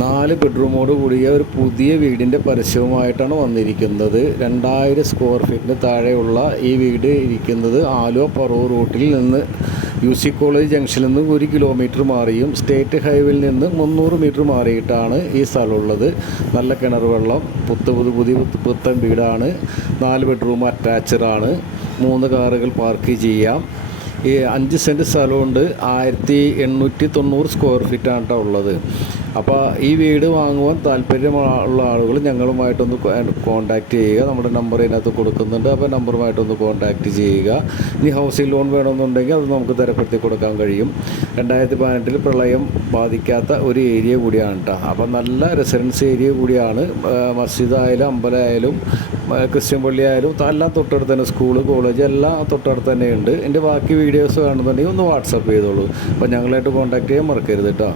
4 ബെഡ്റൂമോട് കൂടിയ ഒരു പുതിയ വീടിൻ്റെ പരസ്യവുമായിട്ടാണ് വന്നിരിക്കുന്നത്. 2000 സ്ക്വയർ ഫീറ്റിന് താഴെയുള്ള ഈ വീട് ഇരിക്കുന്നത് ആലുവ പറവൂർ റൂട്ടിൽ നിന്ന് UC കോളേജ് ജംഗ്ഷനിൽ നിന്ന് 1 കിലോമീറ്റർ മാറിയും സ്റ്റേറ്റ് ഹൈവേയിൽ നിന്ന് 300 മീറ്റർ മാറിയിട്ടാണ് ഈ സ്ഥലമുള്ളത്. നല്ല കിണർ വെള്ളം, പുത്തൻ വീടാണ്. 4 ബെഡ്റൂം അറ്റാച്ചഡാണ്. 3 കാറുകൾ പാർക്ക് ചെയ്യാം. ഈ 5 സെൻറ്റ് സ്ഥലമുണ്ട്. 1890 സ്ക്വയർ ഫീറ്റാണ് കേട്ടോ ഉള്ളത്. അപ്പോൾ ഈ വീട് വാങ്ങുവാൻ താല്പര്യമുള്ള ആളുകൾ ഞങ്ങളുമായിട്ടൊന്ന് കോൺടാക്റ്റ് ചെയ്യുക. നമ്മുടെ നമ്പർ ഇതിനകത്ത് കൊടുക്കുന്നുണ്ട്. അപ്പോൾ നമ്പറുമായിട്ടൊന്ന് കോൺടാക്റ്റ് ചെയ്യുക. ഇനി ഹൗസിംഗ് ലോൺ വേണമെന്നുണ്ടെങ്കിൽ അത് നമുക്ക് തരപ്പെടുത്തി കൊടുക്കാൻ കഴിയും. 2018 പ്രളയം ബാധിക്കാത്ത ഒരു ഏരിയ കൂടിയാണ് കേട്ടോ. അപ്പോൾ നല്ല റെസിഡൻസ് ഏരിയ കൂടിയാണ്. മസ്ജിദായാലും അമ്പലമായാലും ക്രിസ്ത്യൻ പള്ളി ആയാലും എല്ലാം തൊട്ടടുത്ത് തന്നെ, സ്കൂള് കോളേജ് എല്ലാം തൊട്ടടുത്ത് തന്നെയുണ്ട്. എൻ്റെ ബാക്കി വീഡിയോസ് കാണുന്നുണ്ടെങ്കിൽ ഒന്ന് വാട്സപ്പ് ചെയ്തോളൂ. അപ്പോൾ ഞങ്ങളായിട്ട് കോൺടാക്റ്റ് ചെയ്യാൻ മറക്കരുത് കേട്ടോ.